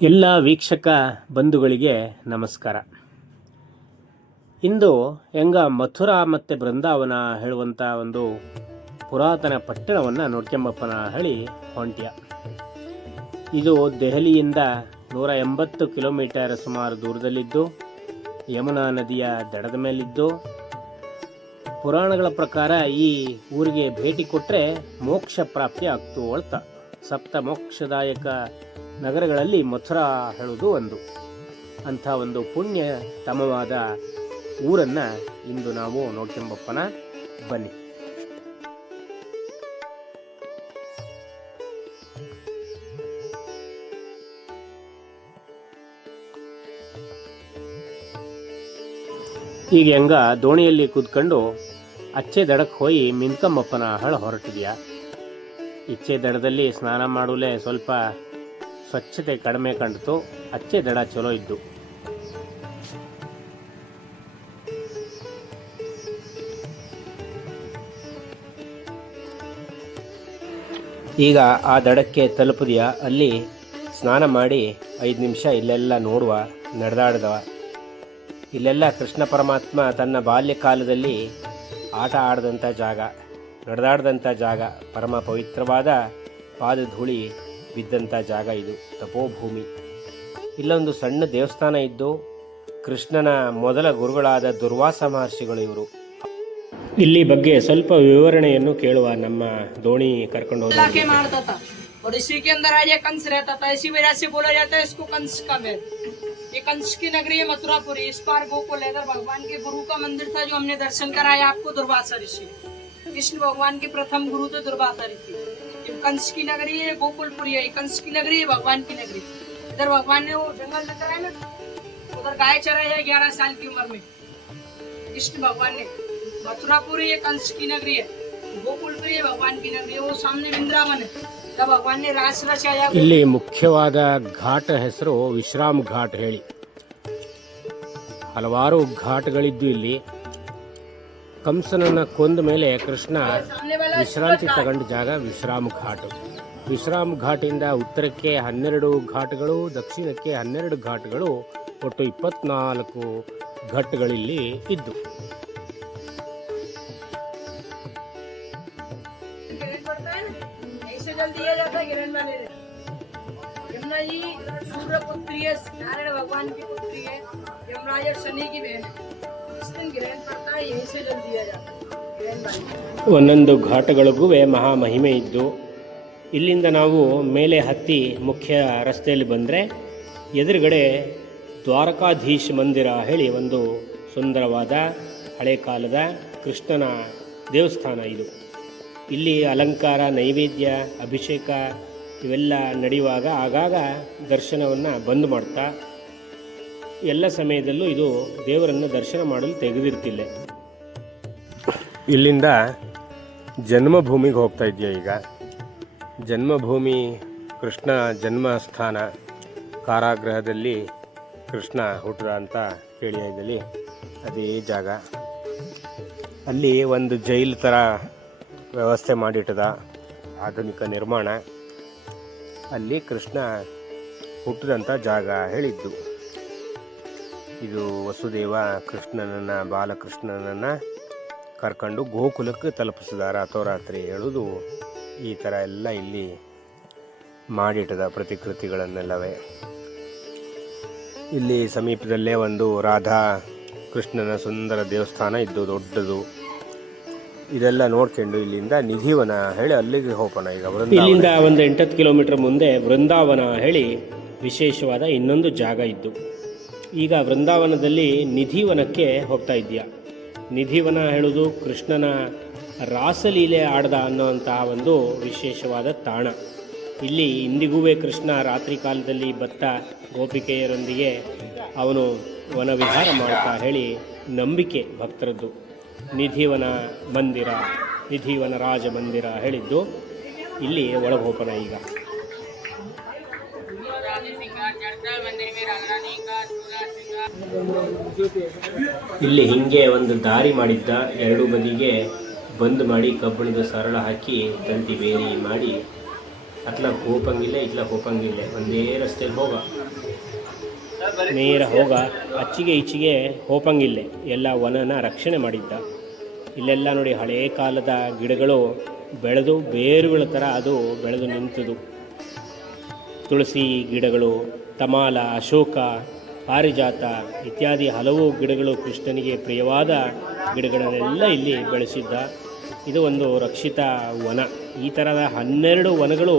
ಎಲ್ಲ ವೀಕ್ಷಕ ಬಂಧುಗಳಿಗೆ ನಮಸ್ಕಾರ. ಇಂದು ಮಥುರಾ ಮತ್ತು ಬೃಂದಾವನ ಹೇಳುವಂಥ ಒಂದು ಪುರಾತನ ಪಟ್ಟಣವನ್ನು ನೋಡ್ಕೊಂಬಪ್ಪನ ಹೇಳಿ ಹೊಂಟ್ಯ. ಇದು ದೆಹಲಿಯಿಂದ 180 ಕಿಲೋಮೀಟರ್ ಸುಮಾರು ದೂರದಲ್ಲಿದ್ದು ಯಮುನಾ ನದಿಯ ದಡದ ಮೇಲಿದ್ದು, ಪುರಾಣಗಳ ಪ್ರಕಾರ ಈ ಊರಿಗೆ ಭೇಟಿ ಕೊಟ್ಟರೆ ಮೋಕ್ಷ ಪ್ರಾಪ್ತಿ ಆಗ್ತು ಅಳ್ತ. ಸಪ್ತ ಮೋಕ್ಷದಾಯಕ ನಗರಗಳಲ್ಲಿ ಮಥುರಾ ಹೇಳುವುದು ಒಂದು. ಅಂಥ ಒಂದು ಪುಣ್ಯತಮವಾದ ಊರನ್ನು ಇಂದು ನಾವು ನೋಡ್ಕೊಂಬಪ್ಪನ ಬನ್ನಿ. ಈಗ ದೋಣಿಯಲ್ಲಿ ಕೂತ್ಕೊಂಡು ಅಚ್ಚೆ ದಡಕ್ಕೆ ಹೋಗಿ ಮಿನ್ಕಂಬಪ್ಪನ ಹಳ ಹೊರಟಿದ್ಯಾ. ಇಚ್ಚೆ ದಡದಲ್ಲಿ ಸ್ನಾನ ಮಾಡಲೇ ಸ್ವಲ್ಪ ಸ್ವಚ್ಛತೆ ಕಡಿಮೆ ಕಂಡಿತು. ಅಚ್ಚೆ ದಡ ಚಲೋ ಇದ್ದು. ಈಗ ಆ ದಡಕ್ಕೆ ತಲುಪಿದ್ಯಾ. ಅಲ್ಲಿ ಸ್ನಾನ ಮಾಡಿ 5 ನಿಮಿಷ ಇಲ್ಲೆಲ್ಲ ನೋಡುವ, ನಡೆದಾಡ್ದವ. ಇಲ್ಲೆಲ್ಲ ಕೃಷ್ಣ ಪರಮಾತ್ಮ ತನ್ನ ಬಾಲ್ಯಕಾಲದಲ್ಲಿ ಆಟ ಆಡಿದಂಥ ಜಾಗ, ನಡೆದಾಡಿದಂಥ ಜಾಗ, ಪರಮ ಪವಿತ್ರವಾದ ಪಾದಧೂಳಿ ಬಿದ್ದಂಥ ಜಾಗ. ಇದು ತಪೋಭೂಮಿ. ಇಲ್ಲೊಂದು ಸಣ್ಣ ದೇವಸ್ಥಾನ ಇದ್ದು ಕೃಷ್ಣನ ಮೊದಲ ಗುರುಗಳಾದ ದುರ್ವಾಸ ಮಹರ್ಷಿಗಳು ಇವರು. ಇಲ್ಲಿ ಬಗ್ಗೆ ಸ್ವಲ್ಪ ವಿವರಣೆಯನ್ನು ಕೇಳುವ. ನಮ್ಮ ದೋಣಿ ಕರ್ಕೊಂಡು ಹೋದ और इसी के अंदर आज कंस रहता था, इसी वजह से बोला जाता है इसको कंस का महल। ये कंस की नगरी है मथुरापुरी। इस पार गोकुल इधर भगवान के गुरु का मंदिर था जो हमने दर्शन कराया आपको, दुर्वासा ऋषि। कृष्ण भगवान के प्रथम गुरु तो दुर्वासा ऋषि। कंस की नगरी है गोकुलपुरी है, कंस की नगरी है भगवान की नगरी। इधर भगवान ने वो जंगल लेकर आए ना, उधर गाय चराई है 11 साल की उम्र में कृष्ण भगवान ने। मथुरापुरी है कंस की नगरी है, गोकुलपुरी है भगवान की नगरी है, वो सामने वृंदावन है। जब भगवान ने रास रचाया। ಇಲ್ಲಿ ಮುಖ್ಯವಾದ ಘಾಟ್ ಹೆಸರು ವಿಶ್ರಾಮ್ ಘಾಟ್ ಹೇಳಿ. ಹಲವಾರು ಘಾಟ್ಗಳಿದ್ದು ಇಲ್ಲಿ. ಕಂಸನನ್ನ ಕೊಂದ ಮೇಲೆ ಕೃಷ್ಣ ವಿಶ್ರಾಂತಿ ತಗೊಂಡ ಜಾಗ ವಿಶ್ರಾಮ್ ಘಾಟ್. ವಿಶ್ರಾಮ್ ಘಾಟಿಂದ ಉತ್ತರಕ್ಕೆ 12 ಘಾಟ್ಗಳು, ದಕ್ಷಿಣಕ್ಕೆ 12 ಘಾಟ್ಗಳು, ಒಟ್ಟು 24 ಘಾಟ್ಗಳಿಲ್ಲಿ ಇದ್ದು. यमुना जी सूर्य पुत्री है, नारायण भगवान की पुत्री है, यमराज और शनि की बहन है। इस दिन ग्रहण पड़ता है, यहीं से जल दिया जाता है। ಒಂದೊಂದು ಘಾಟ್ಗಳಿಗೂ ಮಹಾ ಮಹಿಮೆ ಇದ್ದು, ಇಲ್ಲಿಂದ ನಾವು ಮೇಲೆ ಹತ್ತಿ ಮುಖ್ಯ ರಸ್ತೆಯಲ್ಲಿ ಬಂದರೆ ಎದುರುಗಡೆ ದ್ವಾರಕಾಧೀಶ್ ಮಂದಿರ ಹೇಳಿ ಒಂದು ಸುಂದರವಾದ ಹಳೆ ಕಾಲದ ಕೃಷ್ಣನ ದೇವಸ್ಥಾನ ಇದು. ಇಲ್ಲಿ ಅಲಂಕಾರ, ನೈವೇದ್ಯ, ಅಭಿಷೇಕ ಇವೆಲ್ಲ ನಡೆಯುವಾಗ ಆಗಾಗ ದರ್ಶನವನ್ನು ಬಂದ್ ಮಾಡ್ತಾ, ಎಲ್ಲ ಸಮಯದಲ್ಲೂ ಇದು ದೇವರನ್ನು ದರ್ಶನ ಮಾಡಲು ತೆಗೆದಿರ್ತಿಲ್ಲ. ಇಲ್ಲಿಂದ ಜನ್ಮಭೂಮಿಗೆ ಹೋಗ್ತಾ ಇದೆಯಾ. ಈಗ ಜನ್ಮಭೂಮಿ ಕೃಷ್ಣ ಜನ್ಮಸ್ಥಾನ, ಕಾರಾಗೃಹದಲ್ಲಿ ಕೃಷ್ಣ ಹುಟ್ಟಿದ ಅಂತ ಕೇಳಿದಲ್ಲಿ ಅದೇ ಜಾಗ. ಅಲ್ಲಿ ಒಂದು ಜೈಲು ಥರ ವ್ಯವಸ್ಥೆ ಮಾಡಿಟ್ಟದ, ಆಧುನಿಕ ನಿರ್ಮಾಣ. ಅಲ್ಲಿ ಕೃಷ್ಣ ಹುಟ್ಟಿದಂಥ ಜಾಗ ಹೇಳಿದ್ದು. ಇದು ವಸುದೇವ ಕೃಷ್ಣನನ್ನು, ಬಾಲಕೃಷ್ಣನನ್ನು ಕರ್ಕೊಂಡು ಗೋಕುಲಕ್ಕೆ ತಲುಪಿಸಿದ ರಾತ್ರೋರಾತ್ರಿ ಹೇಳೋದು. ಈ ಥರ ಎಲ್ಲ ಇಲ್ಲಿ ಮಾಡಿಟ್ಟದ ಪ್ರತಿಕೃತಿಗಳನ್ನೆಲ್ಲವೇ. ಇಲ್ಲಿ ಸಮೀಪದಲ್ಲೇ ಒಂದು ರಾಧಾ ಕೃಷ್ಣನ ಸುಂದರ ದೇವಸ್ಥಾನ ಇದ್ದು, ದೊಡ್ಡದು. ಇದೆಲ್ಲ ನೋಡ್ಕೊಂಡು ಇಲ್ಲಿಂದ ನಿಧಿವನ ಹೇಳಿ ಅಲ್ಲಿಗೆ ಹೋಗೋಣ. ಈಗ ಇಲ್ಲಿಂದ ಒಂದು 8 ಕಿಲೋಮೀಟರ್ ಮುಂದೆ ವೃಂದಾವನ ಹೇಳಿ ವಿಶೇಷವಾದ ಇನ್ನೊಂದು ಜಾಗ ಇದ್ದು. ಈಗ ವೃಂದಾವನದಲ್ಲಿ ನಿಧಿವನಕ್ಕೆ ಹೋಗ್ತಾ ಇದೆಯಾ. ನಿಧಿವನ ಹೇಳೋದು ಕೃಷ್ಣನ ರಾಸಲೀಲೆ ಆಡ್ದ ಅನ್ನೋಂತಹ ಒಂದು ವಿಶೇಷವಾದ ತಾಣ. ಇಲ್ಲಿ ಇಂದಿಗೂ ಕೃಷ್ಣ ರಾತ್ರಿ ಕಾಲದಲ್ಲಿ ಭತ್ತ ಗೋಪಿಕೆಯರೊಂದಿಗೆ ಅವನು ವನವಿಹಾರ ಮಾಡ್ತಾ ಹೇಳಿ ನಂಬಿಕೆ ಭಕ್ತರದ್ದು. ನಿಧಿವನ ಮಂದಿರ, ನಿಧಿವನ ರಾಜ ಮಂದಿರ ಹೇಳಿದ್ದು. ಇಲ್ಲಿ ಒಳಗೆ ಹೋಗೋಣ ಈಗ. ಇಲ್ಲಿ ಹಿಂಗೆ ಒಂದು ದಾರಿ ಮಾಡಿದ್ದ, ಎರಡು ಬದಿಗೆ ಬಂದ್ ಮಾಡಿ ಕಬ್ಬಿಣದ ಸರಳ ಹಾಕಿ ತಂತಿ ಬೇಲಿ ಮಾಡಿ ಅತ್ಲ ಹೋಗಂಗಿಲ್ಲ ಇತ್ಲ ಹೋಗಂಗಿಲ್ಲ, ಒಂದೇ ರಸ್ತೆಯಲ್ಲಿ ಹೋಗ ನೇರ ಹೋಗ, ಅಚ್ಚಿಗೆ ಈಚೆಗೆ ಹೋಪಂಗಿಲ್ಲೆ. ಎಲ್ಲ ವನನ ರಕ್ಷಣೆ ಮಾಡಿದ್ದ. ಇಲ್ಲೆಲ್ಲ ನೋಡಿ ಹಳೇ ಕಾಲದ ಗಿಡಗಳು ಬೆಳೆದು ಬೇರುಗಳ ಥರ ಅದು ಬೆಳೆದು ನಿಂತದು. ತುಳಸಿ ಗಿಡಗಳು, ತಮಾಲ, ಅಶೋಕ, ಪಾರಿಜಾತ ಇತ್ಯಾದಿ ಹಲವು ಗಿಡಗಳು, ಕೃಷ್ಣನಿಗೆ ಪ್ರಿಯವಾದ ಗಿಡಗಳನ್ನೆಲ್ಲ ಇಲ್ಲಿ ಬೆಳೆಸಿದ್ದ. ಇದು ಒಂದು ರಕ್ಷಿತ ವನ. ಈ ಥರದ 12 ವನಗಳು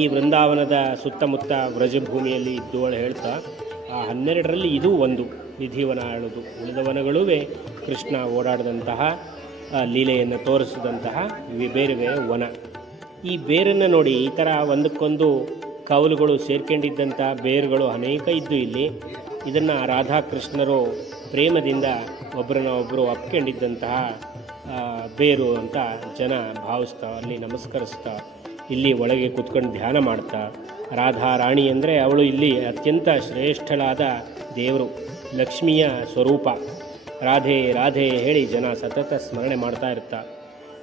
ಈ ವೃಂದಾವನದ ಸುತ್ತಮುತ್ತ ವ್ರಜಭೂಮಿಯಲ್ಲಿ ಇದ್ದು ಹೇಳ್ತಾ, ಆ 12ರಲ್ಲಿ ಇದು ಒಂದು ನಿಧಿವನ ಹೇಳೋದು. ಉಳಿದ ವನಗಳೂ ಕೃಷ್ಣ ಓಡಾಡಿದಂತಹ ಲೀಲೆಯನ್ನು ತೋರಿಸಿದಂತಹ ಬೇರೆ ಬೇರೆ ವನ. ಈ ಬೇರನ್ನು ನೋಡಿ, ಈ ಥರ ಒಂದಕ್ಕೊಂದು ಕವಲುಗಳು ಸೇರ್ಕೊಂಡಿದ್ದಂಥ ಬೇರುಗಳು ಅನೇಕ ಇದ್ದು ಇಲ್ಲಿ. ಇದನ್ನು ರಾಧಾಕೃಷ್ಣರು ಪ್ರೇಮದಿಂದ ಒಬ್ಬರನ್ನ ಒಬ್ಬರು ಅಪ್ಕೊಂಡಿದ್ದಂತಹ ಬೇರು ಅಂತ ಜನ ಭಾವಿಸ್ತಾ, ಅಲ್ಲಿ ನಮಸ್ಕರಿಸ್ತಾ, ಇಲ್ಲಿ ಒಳಗೆ ಕೂತ್ಕೊಂಡು ಧ್ಯಾನ ಮಾಡ್ತಾ. ರಾಧಾ ರಾಣಿ ಅಂದರೆ ಅವಳು ಇಲ್ಲಿ ಅತ್ಯಂತ ಶ್ರೇಷ್ಠಳಾದ ದೇವರು, ಲಕ್ಷ್ಮಿಯ ಸ್ವರೂಪ. ರಾಧೆ ರಾಧೆ ಹೇಳಿ ಜನ ಸತತ ಸ್ಮರಣೆ ಮಾಡ್ತಾ ಇರ್ತಾ.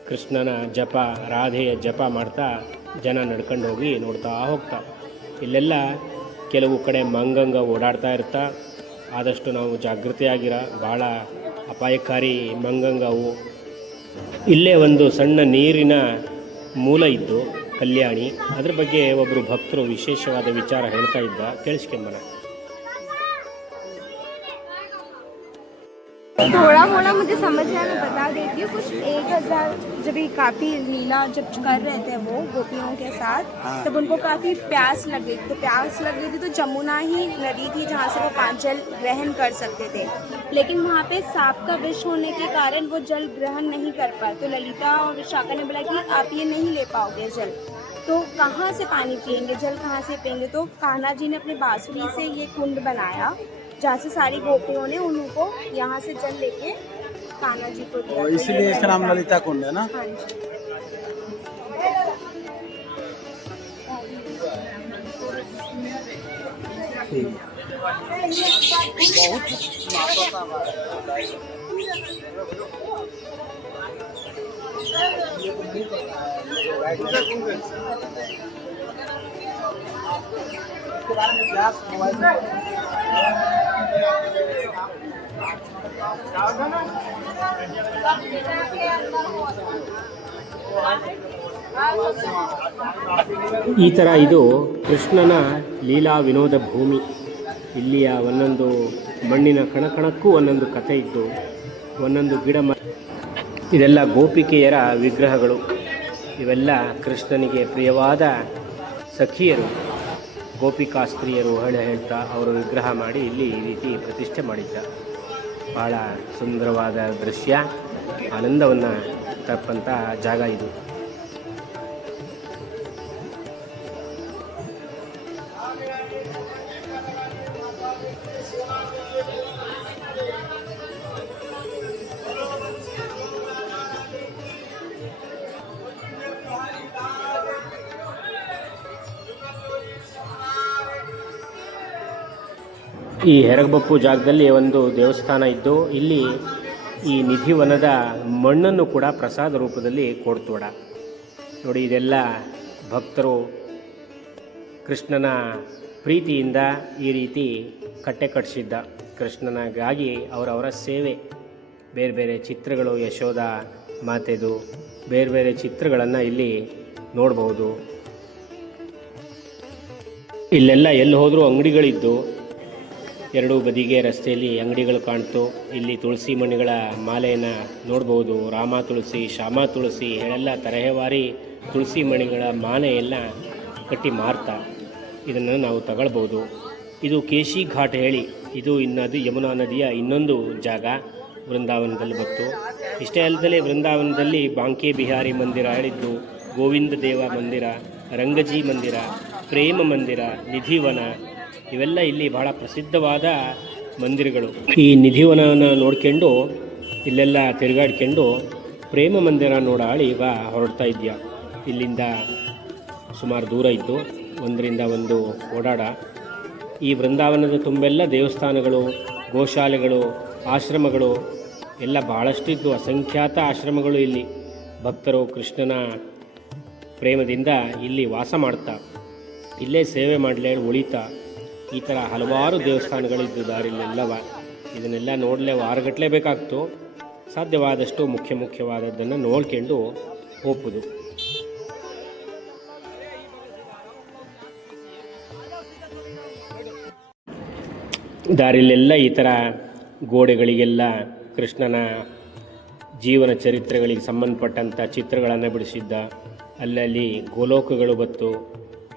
ಕೃಷ್ಣನ ಜಪ, ರಾಧೆಯ ಜಪ ಮಾಡ್ತಾ ಜನ ನಡ್ಕೊಂಡು ಹೋಗಿ ನೋಡ್ತಾ ಹೋಗ್ತಾ. ಇಲ್ಲೆಲ್ಲ ಕೆಲವು ಕಡೆ ಮಂಗಂಗ ಓಡಾಡ್ತಾ ಇರ್ತಾ. ಆದಷ್ಟು ನಾವು ಜಾಗೃತಿಯಾಗಿರ, ಭಾಳ ಅಪಾಯಕಾರಿ ಮಂಗಂಗವು. ಇಲ್ಲೇ ಒಂದು ಸಣ್ಣ ನೀರಿನ ಮೂಲ ಇದ್ದು ಕಲ್ಯಾಣಿ, ಅದ್ರ ಬಗ್ಗೆ ಒಬ್ಬರು ಭಕ್ತರು ವಿಶೇಷವಾದ ವಿಚಾರ ಹೇಳ್ತಾ ಇದ್ದ, ಕೇಳಿಸ್ಕೊಂಬನ. थोड़ा मोड़ा मुझे समझ में मैं बता देती हूँ। कुछ 1000 जब ये काफ़ी लीला जब कर रहे थे वो गोपियों के साथ, तब उनको काफ़ी प्यास लग गई। तो प्यास लग गई थी तो जमुना ही नदी थी जहाँ से वो 5 जल ग्रहण कर सकते थे, लेकिन वहाँ पे सांप का विष होने के कारण वो जल ग्रहण नहीं कर पाए। तो ललिता और विशाखा ने बोला कि आप ये नहीं ले पाओगे जल, तो कहाँ से पानी पियेंगे, जल कहाँ से पियेंगे। तो कान्हा जी ने अपनी बांसुरी से ये कुंड बनाया जहाँ से सारी गोपियों ने उनको यहाँ से जल लेके कान्हा जी को दिया। इसलिए इसका नाम ललिता कुंड है ना। हाँ जी। ಈ ಥರ ಇದು ಕೃಷ್ಣನ ಲೀಲಾ ವಿನೋದ ಭೂಮಿ. ಇಲ್ಲಿಯ ಒಂದೊಂದು ಮಣ್ಣಿನ ಕಣಕಣಕ್ಕೂ ಒಂದೊಂದು ಕಥೆ ಇದ್ದು, ಒಂದೊಂದು ಗಿಡ ಇದೆಲ್ಲ ಗೋಪಿಕೆಯರ ವಿಗ್ರಹಗಳು. ಇವೆಲ್ಲ ಕೃಷ್ಣನಿಗೆ ಪ್ರಿಯವಾದ ಸಖಿಯರು, ಗೋಪಿಕಾಸ್ತ್ರೀಯರು ಹೇಳ್ತಾ ಅವರು ವಿಗ್ರಹ ಮಾಡಿ ಇಲ್ಲಿ ಈ ರೀತಿ ಪ್ರತಿಷ್ಠೆ ಮಾಡಿದ್ದ. ಭಾಳ ಸುಂದರವಾದ ದೃಶ್ಯ, ಆನಂದವನ್ನು ತಪ್ಪಂಥ ಜಾಗ ಇದು. ಈ ಹೆರಗಬಪ್ಪು ಜಾಗದಲ್ಲಿ ಒಂದು ದೇವಸ್ಥಾನ ಇದ್ದು, ಇಲ್ಲಿ ಈ ನಿಧಿವನದ ಮಣ್ಣನ್ನು ಕೂಡ ಪ್ರಸಾದ ರೂಪದಲ್ಲಿ ಕೊಡ್ತೋಡ ನೋಡಿ. ಇದೆಲ್ಲ ಭಕ್ತರು ಕೃಷ್ಣನ ಪ್ರೀತಿಯಿಂದ ಈ ರೀತಿ ಕಟ್ಟೆ ಕಟ್ಟಿಸಿದ್ದ. ಕೃಷ್ಣನಿಗಾಗಿ ಅವರವರ ಸೇವೆ, ಬೇರೆ ಬೇರೆ ಚಿತ್ರಗಳು, ಯಶೋಧ ಮಾತೆದು ಬೇರೆ ಬೇರೆ ಚಿತ್ರಗಳನ್ನು ಇಲ್ಲಿ ನೋಡ್ಬೋದು. ಇಲ್ಲೆಲ್ಲ ಎಲ್ಲಿ ಹೋದರೂ ಅಂಗಡಿಗಳಿದ್ದು, ಎರಡೂ ಬದಿಗೆ ರಸ್ತೆಯಲ್ಲಿ ಅಂಗಡಿಗಳು ಕಾಣ್ತು. ಇಲ್ಲಿ ತುಳಸಿ ಮಣಿಗಳ ಮಾಲೆಯನ್ನು ನೋಡ್ಬೋದು. ರಾಮ ತುಳಸಿ, ಶ್ಯಾಮ ತುಳಸಿ ಹೇಳೆಲ್ಲ ತರಹೇವಾರಿ ತುಳಸಿ ಮಣಿಗಳ ಮಾಲೆಯೆಲ್ಲ ಕಟ್ಟಿ ಮಾರ್ತಾ. ಇದನ್ನು ನಾವು ತಗೊಳ್ಬೋದು. ಇದು ಕೇಶಿ ಘಾಟ್ ಹೇಳಿ, ಇದು ಇನ್ನದು ಯಮುನಾ ನದಿಯ ಇನ್ನೊಂದು ಜಾಗ ವೃಂದಾವನದಲ್ಲಿ ಬಂತು. ಇಷ್ಟೇ ಅಲ್ಲದೆ ವೃಂದಾವನದಲ್ಲಿ ಬಾಂಕೆ ಬಿಹಾರಿ ಮಂದಿರ ಹೇಳಿದ್ದು, ಗೋವಿಂದ ದೇವ ಮಂದಿರ, ರಂಗಜಿ ಮಂದಿರ, ಪ್ರೇಮ ಮಂದಿರ, ನಿಧಿವನ ಇವೆಲ್ಲ ಇಲ್ಲಿ ಬಹಳ ಪ್ರಸಿದ್ಧವಾದ ಮಂದಿರಗಳು. ಈ ನಿಧಿವನವನ್ನು ನೋಡ್ಕೊಂಡು ಇಲ್ಲೆಲ್ಲ ತಿರುಗಾಡ್ಕೊಂಡು ಪ್ರೇಮ ಮಂದಿರ ನೋಡಾಳಿ ಈಗ ಹೊರಡ್ತಾ ಇದೆಯಾ. ಇಲ್ಲಿಂದ ಸುಮಾರು ದೂರ ಇದ್ದು, ಒಂದರಿಂದ ಒಂದು ಓಡಾಡ. ಈ ವೃಂದಾವನದ ತುಂಬೆಲ್ಲ ದೇವಸ್ಥಾನಗಳು, ಗೋಶಾಲೆಗಳು, ಆಶ್ರಮಗಳು ಎಲ್ಲ ಭಾಳಷ್ಟಿದ್ದು. ಅಸಂಖ್ಯಾತ ಆಶ್ರಮಗಳು ಇಲ್ಲಿ. ಭಕ್ತರು ಕೃಷ್ಣನ ಪ್ರೇಮದಿಂದ ಇಲ್ಲಿ ವಾಸ ಮಾಡ್ತಾ ಇಲ್ಲೇ ಸೇವೆ ಮಾಡಲೇ ಉಳಿತಾ ಈ ಥರ ಹಲವಾರು ದೇವಸ್ಥಾನಗಳಿದ್ದು ದಾರಿಲೆಲ್ಲವ. ಇದನ್ನೆಲ್ಲ ನೋಡಲೇ ವಾರಗಟ್ಟಲೆ ಬೇಕಾಗ್ತು. ಸಾಧ್ಯವಾದಷ್ಟು ಮುಖ್ಯವಾದದ್ದನ್ನು ನೋಡ್ಕೊಂಡು ಹೋಗ್ಬೋದು. ದಾರಿಲೆಲ್ಲ ಈ ಥರ ಗೋಡೆಗಳಿಗೆಲ್ಲ ಕೃಷ್ಣನ ಜೀವನ ಚರಿತ್ರೆಗಳಿಗೆ ಸಂಬಂಧಪಟ್ಟಂಥ ಚಿತ್ರಗಳನ್ನು ಬಿಡಿಸಿದ್ದ. ಅಲ್ಲಲ್ಲಿ ಗೋಲೋಕಗಳು ಬತ್ತು.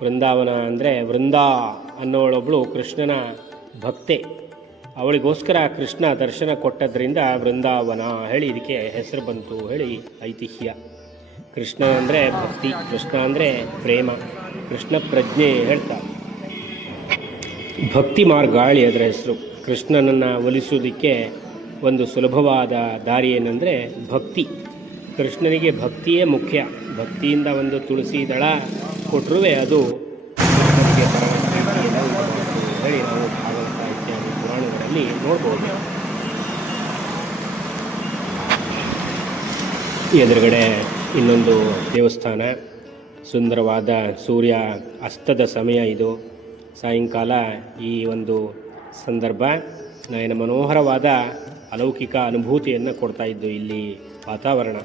ವೃಂದಾವನ ಅಂದರೆ ವೃಂದಾ ಅನ್ನೋಳೊಬ್ಬಳು ಕೃಷ್ಣನ ಭಕ್ತೆ. ಅವಳಿಗೋಸ್ಕರ ಕೃಷ್ಣ ದರ್ಶನ ಕೊಟ್ಟದ್ರಿಂದ ವೃಂದಾವನ ಹೇಳಿ ಇದಕ್ಕೆ ಹೆಸರು ಬಂತು ಹೇಳಿ ಐತಿಹ್ಯ. ಕೃಷ್ಣ ಅಂದರೆ ಭಕ್ತಿ, ಕೃಷ್ಣ ಅಂದರೆ ಪ್ರೇಮ, ಕೃಷ್ಣ ಪ್ರಜ್ಞೆ ಹೇಳ್ತಾರೆ. ಭಕ್ತಿ ಮಾರ್ಗ ಹೇಳಿ ಅದರ ಹೆಸರು. ಕೃಷ್ಣನನ್ನು ಒಲಿಸುವುದಕ್ಕೆ ಒಂದು ಸುಲಭವಾದ ದಾರಿ ಏನಂದರೆ ಭಕ್ತಿ. ಕೃಷ್ಣನಿಗೆ ಭಕ್ತಿಯೇ ಮುಖ್ಯ. ಭಕ್ತಿಯಿಂದ ಒಂದು ತುಳಸಿ ದಳ ಕೊಟ್ಟರೂ ಅದು ನಮಗೆ ಹೇಳಿ ನಾವು ಭಾಗವತ ಇತ್ಯಾದಿ ಪುರಾಣಗಳಲ್ಲಿ ನೋಡ್ಬೋದು. ಎದುರುಗಡೆ ಇನ್ನೊಂದು ದೇವಸ್ಥಾನ. ಸುಂದರವಾದ ಸೂರ್ಯ ಅಸ್ತದ ಸಮಯ ಇದು. ಸಾಯಂಕಾಲ ಈ ಒಂದು ಸಂದರ್ಭ ನಯನ ಮನೋಹರವಾದ ಅಲೌಕಿಕ ಅನುಭೂತಿಯನ್ನು ಕೊಡ್ತಾ ಇದ್ದು ಇಲ್ಲಿ ವಾತಾವರಣ.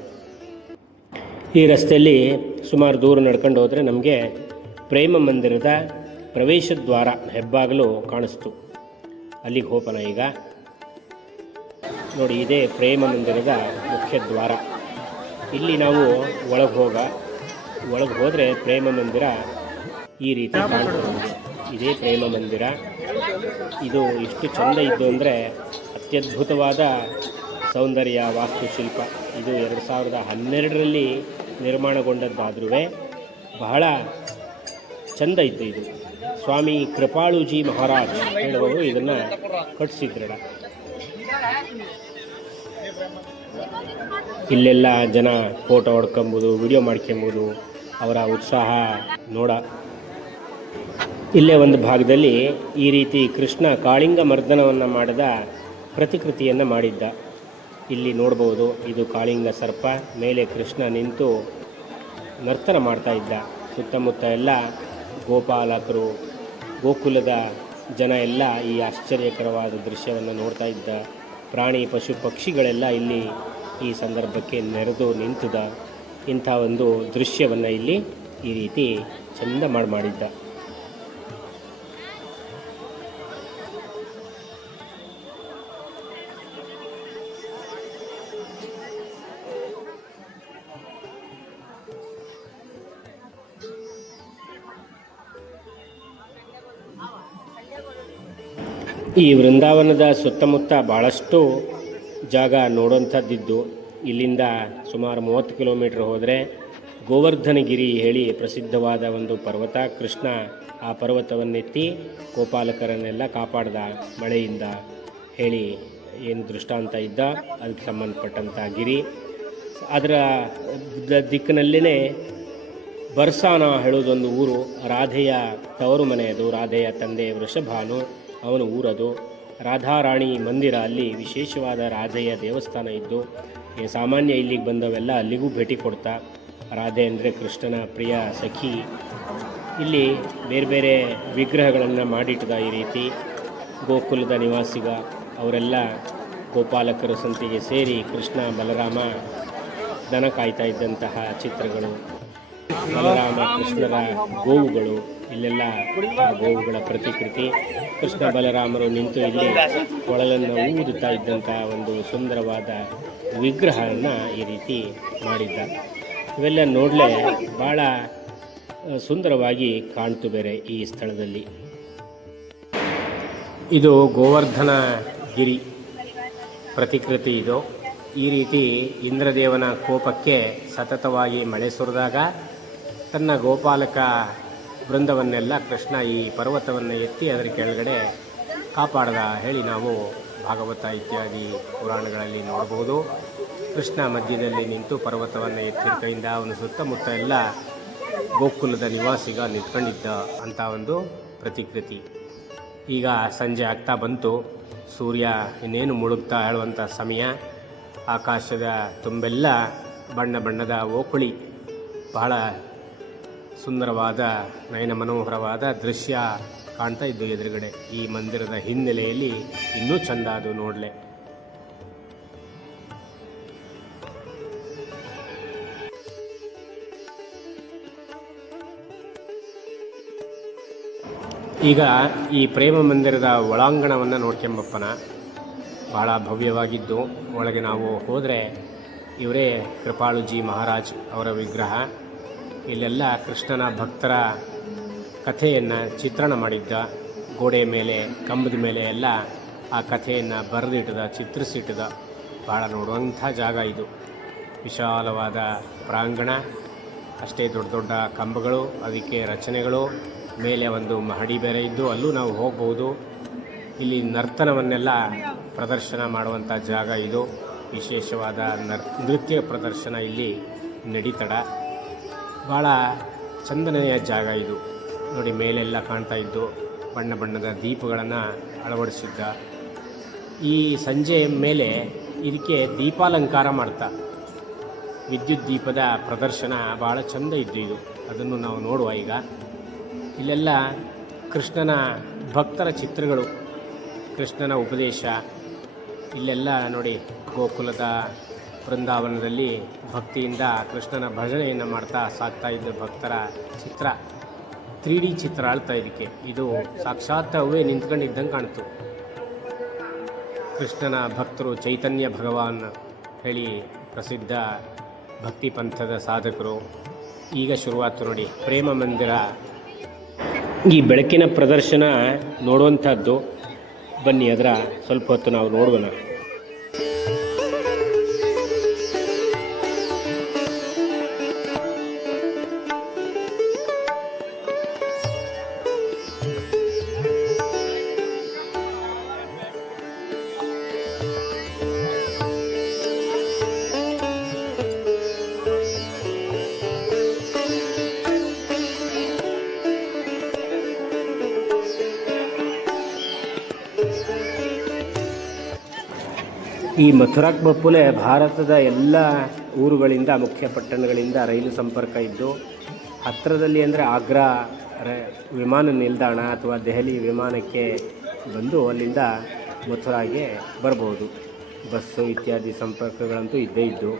ಈ ರಸ್ತೆಯಲ್ಲಿ ಸುಮಾರು ದೂರ ನಡ್ಕೊಂಡು ಹೋದರೆ ನಮಗೆ ಪ್ರೇಮ ಮಂದಿರದ ಪ್ರವೇಶ ದ್ವಾರ ಹೆಬ್ಬಾಗಲು ಕಾಣಿಸ್ತು. ಅಲ್ಲಿಗೆ ಹೋಗೋಣ ಈಗ. ನೋಡಿ, ಇದೇ ಪ್ರೇಮ ಮಂದಿರದ ಮುಖ್ಯ ದ್ವಾರ. ಇಲ್ಲಿ ನಾವು ಒಳಗೆ ಹೋದರೆ ಪ್ರೇಮ ಮಂದಿರ ಈ ರೀತಿ ಕಾಣ್ತದೆ. ಇದೇ ಪ್ರೇಮ ಮಂದಿರ. ಇದು ಎಷ್ಟು ಚೆಂದ ಇದ್ದು ಅಂದರೆ ಅತ್ಯದ್ಭುತವಾದ ಸೌಂದರ್ಯ ವಾಸ್ತುಶಿಲ್ಪ. ಇದು 2012ರಲ್ಲಿ ನಿರ್ಮಾಣಗೊಂಡದ್ದಾದ್ರೂ ಬಹಳ ಚೆಂದ ಇತ್ತು. ಇದು ಸ್ವಾಮಿ ಕೃಪಾಳುಜಿ ಮಹಾರಾಜ್ ಹೇಳುವವರು ಇದನ್ನು ಕಟ್ಟಿಸಿದ್ರಡ. ಇಲ್ಲೆಲ್ಲ ಜನ ಫೋಟೋ ಹೊಡ್ಕೊಂಬೋದು, ವಿಡಿಯೋ ಮಾಡ್ಕೊಂಬೋದು. ಅವರ ಉತ್ಸಾಹ ನೋಡ. ಇಲ್ಲೇ ಒಂದು ಭಾಗದಲ್ಲಿ ಈ ರೀತಿ ಕೃಷ್ಣ ಕಾಳಿಂಗ ಮರ್ದನವನ್ನು ಮಾಡಿದ ಪ್ರತಿಕೃತಿಯನ್ನು ಮಾಡಿದ್ದ. ಇಲ್ಲಿ ನೋಡ್ಬೋದು, ಇದು ಕಾಳಿಂಗ ಸರ್ಪ. ಮೇಲೆ ಕೃಷ್ಣ ನಿಂತು ನರ್ತನ ಮಾಡ್ತಾ ಇದ್ದ. ಸುತ್ತಮುತ್ತ ಎಲ್ಲ ಗೋಪಾಲಕರು, ಗೋಕುಲದ ಜನ ಎಲ್ಲ ಈ ಆಶ್ಚರ್ಯಕರವಾದ ದೃಶ್ಯವನ್ನು ನೋಡ್ತಾ ಇದ್ದ. ಪ್ರಾಣಿ ಪಶು ಪಕ್ಷಿಗಳೆಲ್ಲ ಇಲ್ಲಿ ಈ ಸಂದರ್ಭಕ್ಕೆ ನೆರೆದು ನಿಂತಿದ್ದ. ಇಂಥ ಒಂದು ದೃಶ್ಯವನ್ನು ಇಲ್ಲಿ ಈ ರೀತಿ ಚೆಂದ ಮಾಡಿದ್ದ. ಈ ವೃಂದಾವನದ ಸುತ್ತಮುತ್ತ ಭಾಳಷ್ಟು ಜಾಗ ನೋಡುವಂಥದ್ದಿದ್ದು. ಇಲ್ಲಿಂದ ಸುಮಾರು 30 ಕಿಲೋಮೀಟ್ರ್ ಹೋದರೆ ಗೋವರ್ಧನಗಿರಿ ಹೇಳಿ ಪ್ರಸಿದ್ಧವಾದ ಒಂದು ಪರ್ವತ. ಕೃಷ್ಣ ಆ ಪರ್ವತವನ್ನೆತ್ತಿ ಗೋಪಾಲಕರನ್ನೆಲ್ಲ ಕಾಪಾಡ್ದ ಮಳೆಯಿಂದ ಹೇಳಿ ಏನು ದೃಷ್ಟಾಂತ ಇದ್ದ. ಅದಕ್ಕೆ ಸಂಬಂಧಪಟ್ಟಂಥ ಗಿರಿ. ಅದರ ದಿಕ್ಕಿನಲ್ಲೇ ಬರ್ಸಾನ ಹೇಳೋದೊಂದು ಊರು. ರಾಧೆಯ ತವರು ಮನೆಯದು. ರಾಧೆಯ ತಂದೆ ವೃಷಭಾನು, ಅವನ ಊರದು. ರಾಧಾರಾಣಿ ಮಂದಿರ, ಅಲ್ಲಿ ವಿಶೇಷವಾದ ರಾಧೆಯ ದೇವಸ್ಥಾನ ಇದ್ದು ಸಾಮಾನ್ಯ ಇಲ್ಲಿಗೆ ಬಂದವೆಲ್ಲ ಅಲ್ಲಿಗೂ ಭೇಟಿ ಕೊಡ್ತಾ. ರಾಧೆ ಅಂದರೆ ಕೃಷ್ಣನ ಪ್ರಿಯ ಸಖಿ. ಇಲ್ಲಿ ಬೇರೆ ಬೇರೆ ವಿಗ್ರಹಗಳನ್ನು ಮಾಡಿಟ್ಟಿದ. ಈ ರೀತಿ ಗೋಕುಲದ ನಿವಾಸಿಗ ಅವರೆಲ್ಲ ಗೋಪಾಲಕರ ಸಂತಿಗೆ ಸೇರಿ ಕೃಷ್ಣ ಬಲರಾಮ ದನ ಕಾಯ್ತಾ ಇದ್ದಂತಹ ಚಿತ್ರಗಳು. ಬಲರಾಮ ಕೃಷ್ಣರ ಗೋವುಗಳು, ಇಲ್ಲೆಲ್ಲ ಆ ಗೋವುಗಳ ಪ್ರತಿಕೃತಿ. ಕೃಷ್ಣ ಬಲರಾಮರು ನಿಂತು ಇಲ್ಲಿ ಕೊಳಲನ್ನು ಊದುತ್ತಾ ಇದ್ದಂಥ ಒಂದು ಸುಂದರವಾದ ವಿಗ್ರಹವನ್ನು ಈ ರೀತಿ ಮಾಡಿದ್ದ. ಇವೆಲ್ಲ ನೋಡಲೇ ಭಾಳ ಸುಂದರವಾಗಿ ಕಾಣ್ತು ಬೇರೆ ಈ ಸ್ಥಳದಲ್ಲಿ. ಇದು ಗೋವರ್ಧನ ಗಿರಿ ಪ್ರತಿಕೃತಿ. ಇದು ಈ ರೀತಿ ಇಂದ್ರದೇವನ ಕೋಪಕ್ಕೆ ಸತತವಾಗಿ ಮಳೆ ಸುರಿದಾಗ ತನ್ನ ಗೋಪಾಲಕ ವೃಂದವನ್ನೆಲ್ಲ ಕೃಷ್ಣ ಈ ಪರ್ವತವನ್ನು ಎತ್ತಿ ಅದರ ಕೆಳಗಡೆ ಕಾಪಾಡ್ದ ಹೇಳಿ ನಾವು ಭಾಗವತ ಇತ್ಯಾದಿ ಪುರಾಣಗಳಲ್ಲಿ ನೋಡಬಹುದು. ಕೃಷ್ಣ ಮಧ್ಯದಲ್ಲಿ ನಿಂತು ಪರ್ವತವನ್ನು ಎತ್ತಿದ ಕೈಯಿಂದ ಅವನ ಸುತ್ತಮುತ್ತ ಎಲ್ಲ ಗೋಕುಲದ ನಿವಾಸಿಗ ನಿಂತ್ಕೊಂಡಿದ್ದ ಅಂತ ಒಂದು ಪ್ರತಿಕೃತಿ. ಈಗ ಸಂಜೆ ಆಗ್ತಾ ಬಂತು. ಸೂರ್ಯ ಇನ್ನೇನು ಮುಳುಗ್ತಾ ಹೇಳುವಂಥ ಸಮಯ. ಆಕಾಶದ ತುಂಬೆಲ್ಲ ಬಣ್ಣ ಬಣ್ಣದ ಓಕುಳಿ, ಬಹಳ ಸುಂದರವಾದ ನಯನ ಮನೋಹರವಾದ ದೃಶ್ಯ ಕಾಣ್ತಾ ಇದ್ದು ಎದುರುಗಡೆ. ಈ ಮಂದಿರದ ಹಿನ್ನೆಲೆಯಲ್ಲಿ ಇನ್ನೂ ಚಂದ ಅದು ನೋಡಲೆ. ಈಗ ಈ ಪ್ರೇಮ ಮಂದಿರದ ಒಳಾಂಗಣವನ್ನು ನೋಡ್ಕೊಂಬಪ್ಪನ. ಭಾಳ ಭವ್ಯವಾಗಿದ್ದು ಒಳಗೆ ನಾವು ಹೋದರೆ ಇವರೇ ಕೃಪಾಳುಜಿ ಮಹಾರಾಜ್ ಅವರ ವಿಗ್ರಹ. ಇಲ್ಲೆಲ್ಲ ಕೃಷ್ಣನ ಭಕ್ತರ ಕಥೆಯನ್ನು ಚಿತ್ರಣ ಮಾಡಿದ್ದ. ಗೋಡೆ ಮೇಲೆ ಕಂಬದ ಮೇಲೆ ಎಲ್ಲ ಆ ಕಥೆಯನ್ನು ಬರೆದಿಟ್ಟದ, ಚಿತ್ರಿಸಿಟ್ಟದ. ಭಾಳ ನೋಡುವಂಥ ಜಾಗ ಇದು. ವಿಶಾಲವಾದ ಪ್ರಾಂಗಣ, ಅಷ್ಟೇ ದೊಡ್ಡ ದೊಡ್ಡ ಕಂಬಗಳು, ಅದಕ್ಕೆ ರಚನೆಗಳು, ಮೇಲೆ ಒಂದು ಮಹಡಿ ಬೇರೆ ಇದ್ದು ಅಲ್ಲೂ ನಾವು ಹೋಗ್ಬೋದು. ಇಲ್ಲಿ ನರ್ತನವನ್ನೆಲ್ಲ ಪ್ರದರ್ಶನ ಮಾಡುವಂಥ ಜಾಗ ಇದು. ವಿಶೇಷವಾದ ನೃತ್ಯ ಪ್ರದರ್ಶನ ಇಲ್ಲಿ ನಡೀತಡ. ಭಾಳ ಚಂದನೆಯ ಜಾಗ ಇದು ನೋಡಿ. ಮೇಲೆಲ್ಲ ಕಾಣ್ತಾ ಇದ್ದು ಬಣ್ಣ ಬಣ್ಣದ ದೀಪಗಳನ್ನು ಅಳವಡಿಸಿದ್ದ. ಈ ಸಂಜೆ ಮೇಲೆ ಇದಕ್ಕೆ ದೀಪಾಲಂಕಾರ ಮಾಡ್ತಾ, ವಿದ್ಯುತ್ ದೀಪದ ಪ್ರದರ್ಶನ ಭಾಳ ಚಂದ ಇದ್ದು ಇದು. ಅದನ್ನು ನಾವು ನೋಡುವ ಈಗ. ಇಲ್ಲೆಲ್ಲ ಕೃಷ್ಣನ ಭಕ್ತರ ಚಿತ್ರಗಳು, ಕೃಷ್ಣನ ಉಪದೇಶ. ಇಲ್ಲೆಲ್ಲ ನೋಡಿ, ಗೋಕುಲದ ಬೃಂದಾವನದಲ್ಲಿ ಭಕ್ತಿಯಿಂದ ಕೃಷ್ಣನ ಭಜನೆಯನ್ನು ಮಾಡ್ತಾ ಸಾಗ್ತಾ ಇದ್ದ ಭಕ್ತರ ಚಿತ್ರ. 3D ಚಿತ್ರ ಆಳ್ತಾ ಇದಕ್ಕೆ. ಇದು ಸಾಕ್ಷಾತ್ ಅವೇ ನಿಂತ್ಕೊಂಡಿದ್ದಂಗೆ ಕಾಣ್ತು. ಕೃಷ್ಣನ ಭಕ್ತರು ಚೈತನ್ಯ ಭಗವಾನ್ ಹೇಳಿ ಪ್ರಸಿದ್ಧ ಭಕ್ತಿ ಪಂಥದ ಸಾಧಕರು. ಈಗ ಶುರುವಾತು ನೋಡಿ ಪ್ರೇಮ ಮಂದಿರ. ಈ ಬೆಳಕಿನ ಪ್ರದರ್ಶನ ನೋಡುವಂಥದ್ದು. ಬನ್ನಿ, ಅದರ ಸ್ವಲ್ಪ ಹೊತ್ತು ನಾವು ನೋಡೋಣ. ಈ ಮಥುರಾಕ್ ಬಪ್ಪುಲೆ ಭಾರತದ ಎಲ್ಲ ಊರುಗಳಿಂದ, ಮುಖ್ಯ ಪಟ್ಟಣಗಳಿಂದ ರೈಲು ಸಂಪರ್ಕ ಇದ್ದು, ಹತ್ತಿರದಲ್ಲಿ ಅಂದರೆ ಆಗ್ರಾ ವಿಮಾನ ನಿಲ್ದಾಣ ಅಥವಾ ದೆಹಲಿ ವಿಮಾನಕ್ಕೆ ಬಂದು ಅಲ್ಲಿಂದ ಮಥುರಾಗೆ ಬರ್ಬೋದು. ಬಸ್ಸು ಇತ್ಯಾದಿ ಸಂಪರ್ಕಗಳಂತೂ ಇದ್ದೇ ಇದ್ದು.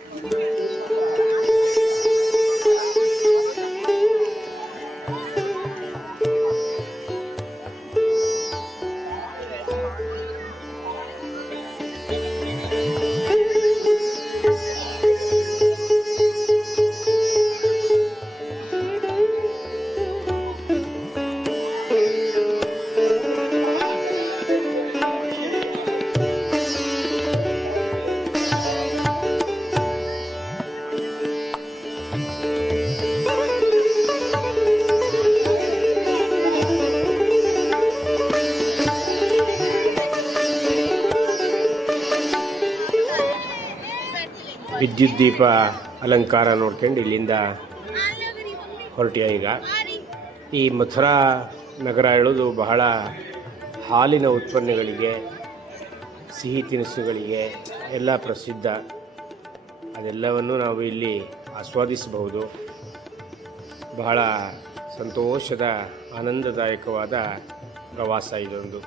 ವಿದ್ಯುತ್ ದೀಪ ಅಲಂಕಾರ ನೋಡ್ಕೊಂಡು ಇಲ್ಲಿಂದ ಹೊರಟಿಯ. ಈಗ ಈ ಮಥುರಾ ನಗರ ಹೇಳೋದು ಬಹಳ ಹಾಲಿನ ಉತ್ಪನ್ನಗಳಿಗೆ, ಸಿಹಿ ತಿನಿಸುಗಳಿಗೆ ಎಲ್ಲ ಪ್ರಸಿದ್ಧ. ಅದೆಲ್ಲವನ್ನು ನಾವು ಇಲ್ಲಿ ಆಸ್ವಾದಿಸಬಹುದು. ಬಹಳ ಸಂತೋಷದ ಆನಂದದಾಯಕವಾದ ಪ್ರವಾಸ ಇದೊಂದು.